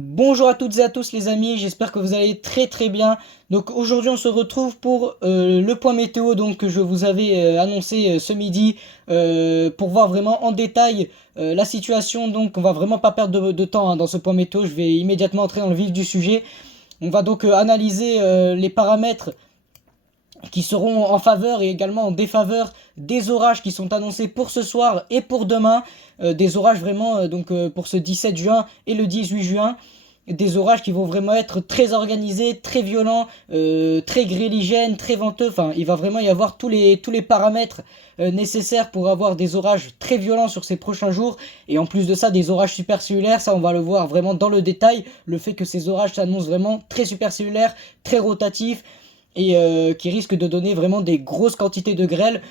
Bonjour à toutes et à tous les amis, j'espère que vous allez très bien. Donc aujourd'hui on se retrouve pour le point météo donc, que je vous avais annoncé ce midi pour voir vraiment en détail la situation. Donc on va vraiment pas perdre de temps dans ce point météo, je vais immédiatement entrer dans le vif du sujet. On va donc analyser les paramètres qui seront en faveur et également en défaveur des orages qui sont annoncés pour ce soir et pour demain. Des orages vraiment pour ce 17 juin et le 18 juin. Des orages qui vont vraiment être très organisés, très violents, très gréligènes, très venteux. Enfin, il va vraiment y avoir tous les paramètres nécessaires pour avoir des orages très violents sur ces prochains jours. Et en plus de ça, des orages supercellulaires. Ça, on va le voir vraiment dans le détail. Le fait que ces orages s'annoncent vraiment très supercellulaires, très rotatifs et qui risquent de donner vraiment des grosses quantités de grêle.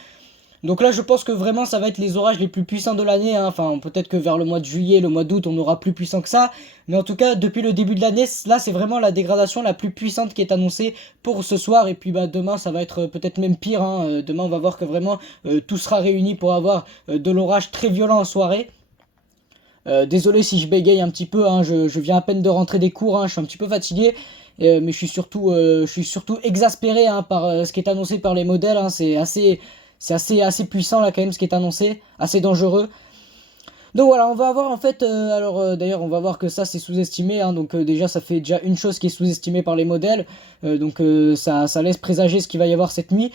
Donc là je pense que vraiment ça va être les orages les plus puissants de l'année, hein. Enfin peut-être que vers le mois de juillet, le mois d'août on aura plus puissant que ça. Mais en tout cas depuis le début de l'année, là c'est vraiment la dégradation la plus puissante qui est annoncée pour ce soir. Et puis demain ça va être peut-être même pire, hein. Demain on va voir que vraiment tout sera réuni pour avoir de l'orage très violent en soirée. Désolé si je bégaye un petit peu, hein. Je viens à peine de rentrer des cours, hein. Je suis un petit peu fatigué. Mais je suis surtout exaspéré, hein, par ce qui est annoncé par les modèles, hein. C'est assez puissant là quand même ce qui est annoncé, assez dangereux. Donc voilà, on va avoir en fait, d'ailleurs on va voir que ça c'est sous-estimé, hein. Donc déjà ça fait déjà une chose qui est sous-estimée par les modèles. Ça laisse présager ce qu'il va y avoir cette nuit.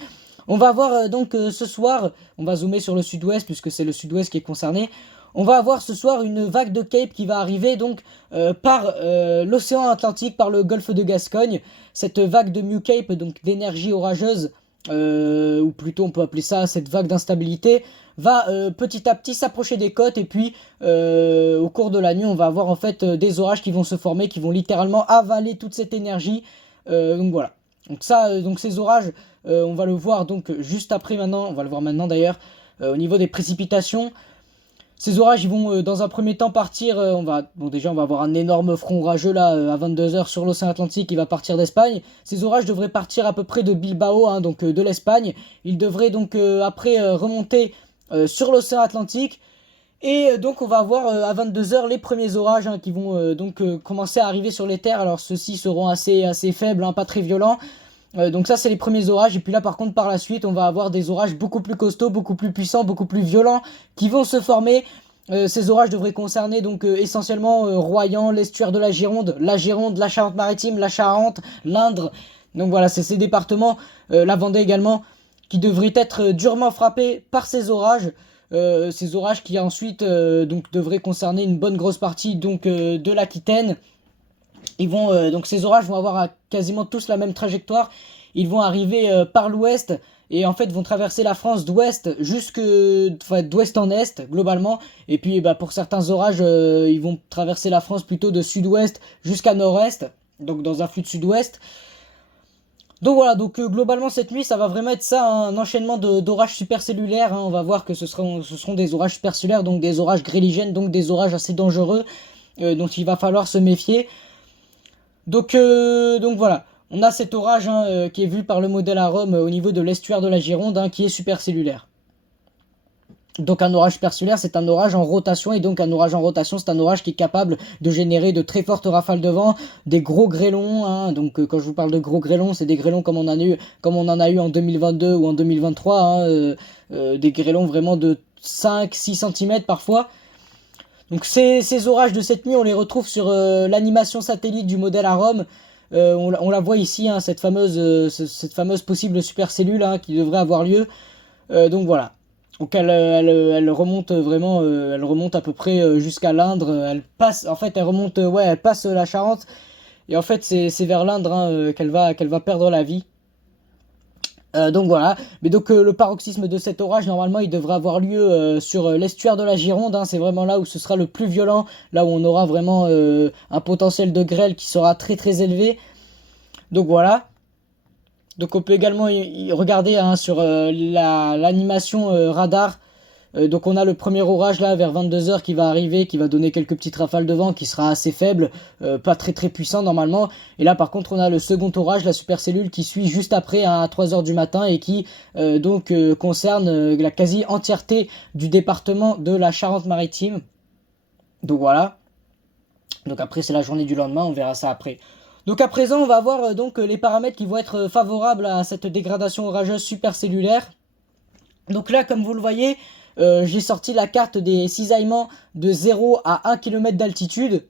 On va avoir ce soir, on va zoomer sur le sud-ouest puisque c'est le sud-ouest qui est concerné. On va avoir ce soir une vague de Cape qui va arriver donc par l'océan Atlantique, par le golfe de Gascogne. Cette vague de Mu Cape, donc d'énergie orageuse, ou plutôt on peut appeler ça cette vague d'instabilité, va petit à petit s'approcher des côtes. Et puis au cours de la nuit on va avoir en fait des orages qui vont se former, qui vont littéralement avaler toute cette énergie. Donc voilà. Donc ces orages, on va le voir donc juste après maintenant, on va le voir maintenant d'ailleurs, au niveau des précipitations. Ces orages ils vont dans un premier temps partir, déjà on va avoir un énorme front orageux là à 22h sur l'océan Atlantique qui va partir d'Espagne. Ces orages devraient partir à peu près de Bilbao, hein, donc de l'Espagne. Ils devraient donc après remonter sur l'océan Atlantique. Et donc on va avoir à 22h les premiers orages, hein, qui vont commencer à arriver sur les terres. Alors ceux-ci seront assez faibles, hein, pas très violents. Donc ça c'est les premiers orages. Et puis là par contre par la suite on va avoir des orages beaucoup plus costauds, beaucoup plus puissants, beaucoup plus violents qui vont se former. Ces orages devraient concerner donc essentiellement Royan, l'estuaire de la Gironde, la Charente-Maritime, la Charente, l'Indre. Donc voilà, c'est ces départements, la Vendée également, qui devraient être durement frappés par ces orages. Ces orages qui ensuite devraient concerner une bonne grosse partie de l'Aquitaine. Donc ces orages vont avoir quasiment tous la même trajectoire. Ils vont arriver par l'ouest et en fait vont traverser la France d'ouest en est globalement. Et puis pour certains orages, ils vont traverser la France plutôt de sud-ouest jusqu'à nord-est, donc dans un flux de sud-ouest. Donc voilà, globalement cette nuit ça va vraiment être ça, hein, un enchaînement d'orages supercellulaires, hein. On va voir que ce seront des orages supercellulaires, donc des orages gréligènes, donc des orages assez dangereux, dont il va falloir se méfier. Donc voilà, on a cet orage, hein, qui est vu par le modèle à Rome au niveau de l'estuaire de la Gironde, hein, qui est supercellulaire. Donc un orage supercellulaire c'est un orage en rotation, et donc un orage en rotation c'est un orage qui est capable de générer de très fortes rafales de vent, des gros grêlons, hein. Donc quand je vous parle de gros grêlons, c'est des grêlons comme on en a eu en 2022 ou en 2023, hein, des grêlons vraiment de 5-6 cm parfois. Donc ces orages de cette nuit, on les retrouve sur l'animation satellite du modèle à Rome. On la voit ici, hein, cette fameuse possible supercellule, hein, qui devrait avoir lieu. Donc voilà. Donc elle remonte vraiment, elle remonte à peu près jusqu'à l'Indre. Elle passe la Charente. Et en fait c'est vers l'Indre, hein, qu'elle va perdre la vie. Donc voilà, mais le paroxysme de cet orage, normalement il devrait avoir lieu sur l'estuaire de la Gironde, hein. C'est vraiment là où ce sera le plus violent, là où on aura vraiment un potentiel de grêle qui sera très élevé. Donc voilà. Donc on peut également regarder, hein, sur l'animation radar Donc on a le premier orage là vers 22 h qui va arriver, qui va donner quelques petites rafales de vent, qui sera assez faible, pas très très puissant normalement. Et là par contre on a le second orage, la supercellule, qui suit juste après à 3 h du matin et qui concerne la quasi entièreté du département de la Charente-Maritime. Donc voilà. Donc après c'est la journée du lendemain, on verra ça après. Donc à présent on va voir donc les paramètres qui vont être favorables à cette dégradation orageuse supercellulaire. Donc là comme vous le voyez, j'ai sorti la carte des cisaillements de 0 à 1 km d'altitude.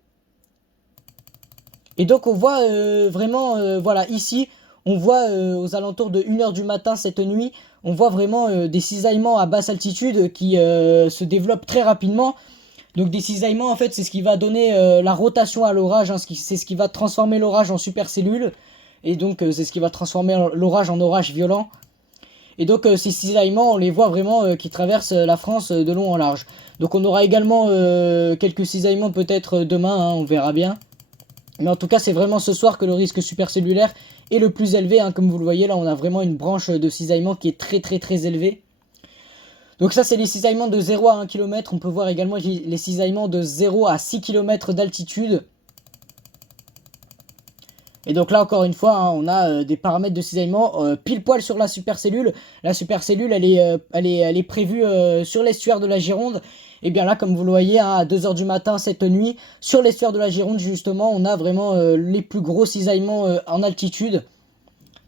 Et donc on voit vraiment, voilà, ici, on voit aux alentours de 1 h du matin cette nuit, on voit vraiment des cisaillements à basse altitude qui se développent très rapidement. Donc des cisaillements, en fait, c'est ce qui va donner la rotation à l'orage, hein, c'est ce qui va transformer l'orage en supercellule. Et donc c'est ce qui va transformer l'orage en orage violent. Et donc ces cisaillements, on les voit vraiment qui traversent la France de long en large. Donc on aura également quelques cisaillements peut-être demain, hein, on verra bien. Mais en tout cas c'est vraiment ce soir que le risque supercellulaire est le plus élevé, hein. Comme vous le voyez là, on a vraiment une branche de cisaillement qui est très très très élevée. Donc ça c'est les cisaillements de 0 à 1 km, on peut voir également les cisaillements de 0 à 6 km d'altitude. Et donc là encore une fois, hein, on a des paramètres de cisaillement pile poil sur la supercellule. La supercellule elle est prévue sur l'estuaire de la Gironde. Et bien là comme vous le voyez, hein, à 2 h du matin cette nuit, sur l'estuaire de la Gironde justement, on a vraiment les plus gros cisaillements en altitude.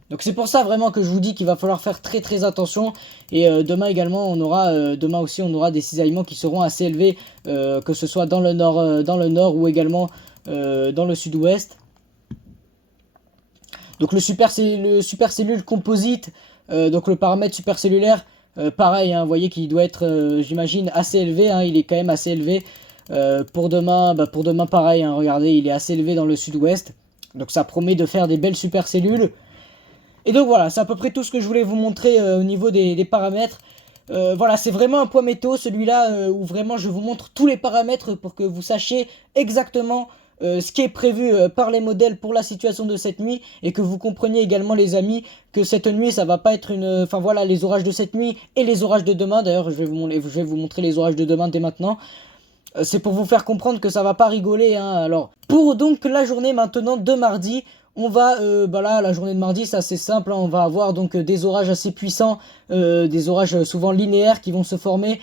Donc c'est pour ça vraiment que je vous dis qu'il va falloir faire très très attention. Et demain également demain aussi on aura des cisaillements qui seront assez élevés, que ce soit dans le nord ou également dans le sud-ouest. Donc le supercellule composite, donc le paramètre supercellulaire, pareil, hein, vous voyez qu'il doit être, j'imagine, assez élevé, hein, il est quand même assez élevé. Pour demain pareil, hein, regardez, il est assez élevé dans le sud-ouest. Donc ça promet de faire des belles supercellules. Et donc voilà, c'est à peu près tout ce que je voulais vous montrer au niveau des paramètres. Voilà, c'est vraiment un point météo, celui-là, où vraiment je vous montre tous les paramètres pour que vous sachiez exactement ce qui est prévu par les modèles pour la situation de cette nuit, et que vous compreniez également les amis que cette nuit ça va pas être enfin voilà, les orages de cette nuit et les orages de demain. D'ailleurs je vais vous montrer les orages de demain dès maintenant. C'est pour vous faire comprendre que ça va pas rigoler, hein. Alors pour donc la journée maintenant de mardi, on va, là, la journée de mardi, c'est assez simple, hein. On va avoir donc des orages assez puissants, des orages souvent linéaires qui vont se former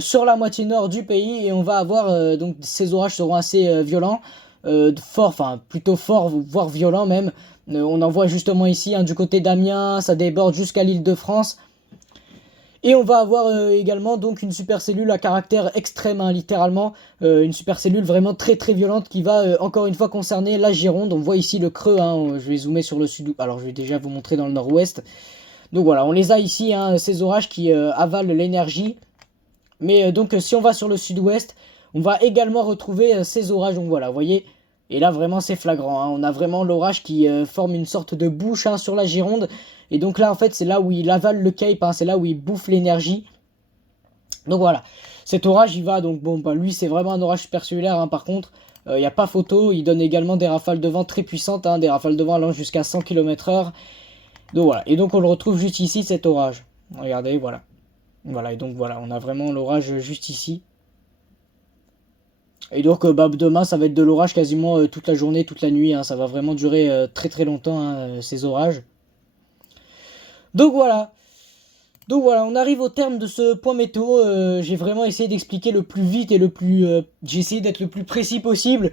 sur la moitié nord du pays, et on va avoir, donc ces orages seront assez violents, plutôt forts, voire violents même. On en voit justement ici, hein, du côté d'Amiens, ça déborde jusqu'à l'Île-de-France. Et on va avoir également donc une supercellule à caractère extrême, hein, littéralement, une supercellule vraiment très très violente qui va encore une fois concerner la Gironde. On voit ici le creux, hein, je vais zoomer sur le sud, alors je vais déjà vous montrer dans le nord-ouest. Donc voilà, on les a ici, hein, ces orages qui avalent l'énergie. Mais donc si on va sur le sud-ouest, on va également retrouver ces orages, donc voilà, vous voyez. Et là vraiment c'est flagrant, hein. On a vraiment l'orage qui forme une sorte de bouche, hein, sur la Gironde. Et donc là en fait c'est là où il avale le Cape, hein, c'est là où il bouffe l'énergie. Donc voilà, cet orage il va donc, bon bah lui c'est vraiment un orage supercellulaire, hein, par contre. Il n'y a pas photo, il donne également des rafales de vent très puissantes, hein, des rafales de vent allant jusqu'à 100 km/h. Donc voilà, et donc on le retrouve juste ici cet orage. Regardez, voilà. Voilà, et donc voilà, on a vraiment l'orage juste ici. Et donc demain ça va être de l'orage quasiment toute la journée, toute la nuit, hein. Ça va vraiment durer très très longtemps, hein, ces orages. Donc voilà, on arrive au terme de ce point météo. J'ai vraiment essayé d'expliquer le plus vite et j'ai essayé d'être le plus précis possible.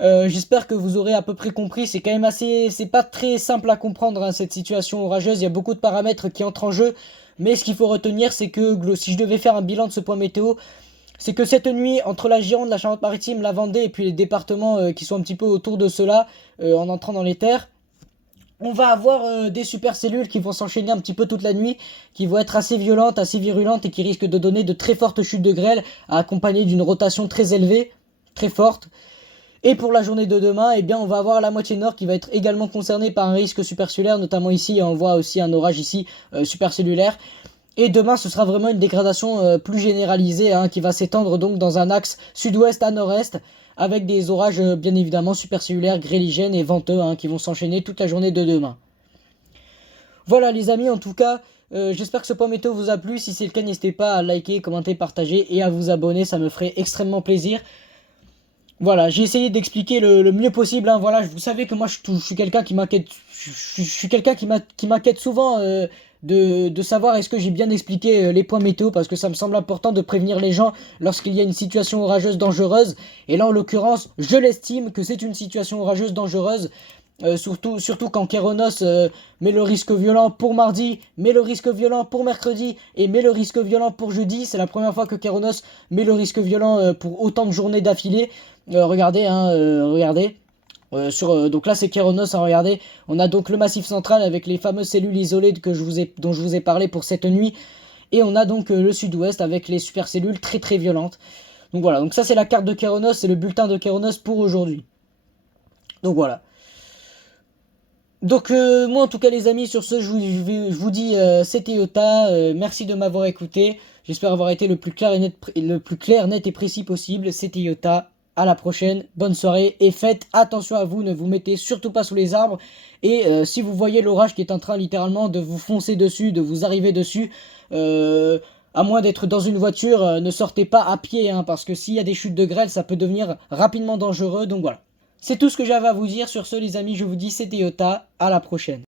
J'espère que vous aurez à peu près compris. C'est quand même c'est pas très simple à comprendre, hein, cette situation orageuse. Il y a beaucoup de paramètres qui entrent en jeu. Mais ce qu'il faut retenir, c'est que si je devais faire un bilan de ce point météo, c'est que cette nuit, entre la Gironde, la Charente-Maritime, la Vendée et puis les départements qui sont un petit peu autour de cela, en entrant dans les terres, on va avoir des supercellules qui vont s'enchaîner un petit peu toute la nuit, qui vont être assez violentes, assez virulentes, et qui risquent de donner de très fortes chutes de grêle, accompagnées d'une rotation très élevée, très forte. Et pour la journée de demain, eh bien, on va avoir la moitié nord qui va être également concernée par un risque supercellulaire, notamment ici, on voit aussi un orage ici supercellulaire. Et demain, ce sera vraiment une dégradation plus généralisée, hein, qui va s'étendre donc dans un axe sud-ouest à nord-est, avec des orages bien évidemment supercellulaires, grêligènes et venteux, hein, qui vont s'enchaîner toute la journée de demain. Voilà les amis, en tout cas, J'espère que ce point météo vous a plu. Si c'est le cas, n'hésitez pas à liker, commenter, partager et à vous abonner. Ça me ferait extrêmement plaisir. Voilà, j'ai essayé d'expliquer le mieux possible. Hein. Voilà, vous savez que moi je suis quelqu'un qui m'inquiète. Je suis quelqu'un qui m'inquiète souvent de savoir est-ce que j'ai bien expliqué les points météo parce que ça me semble important de prévenir les gens lorsqu'il y a une situation orageuse dangereuse. Et là, en l'occurrence, je l'estime que c'est une situation orageuse dangereuse. Surtout quand Kéronos met le risque violent pour mardi, met le risque violent pour mercredi et met le risque violent pour jeudi. C'est la première fois que Kéronos met le risque violent pour autant de journées d'affilée. Regardez, hein, regardez. Donc là c'est Kéronos, hein, regardez. On a donc le massif central avec les fameuses cellules isolées dont je vous ai parlé pour cette nuit. Et on a donc le sud-ouest avec les supercellules très très violentes. Donc voilà, donc ça c'est la carte de Kéronos, c'est le bulletin de Kéronos pour aujourd'hui. Donc voilà. Donc moi en tout cas les amis, sur ce je vous dis c'était Yota, merci de m'avoir écouté, j'espère avoir été le plus clair, net et précis possible, c'était Yota, à la prochaine, bonne soirée et faites attention à vous, ne vous mettez surtout pas sous les arbres et si vous voyez l'orage qui est en train littéralement de vous foncer dessus, de vous arriver dessus, à moins d'être dans une voiture, ne sortez pas à pied hein, parce que s'il y a des chutes de grêle ça peut devenir rapidement dangereux, donc voilà. C'est tout ce que j'avais à vous dire. Sur ce, les amis, je vous dis c'était Yota. À la prochaine.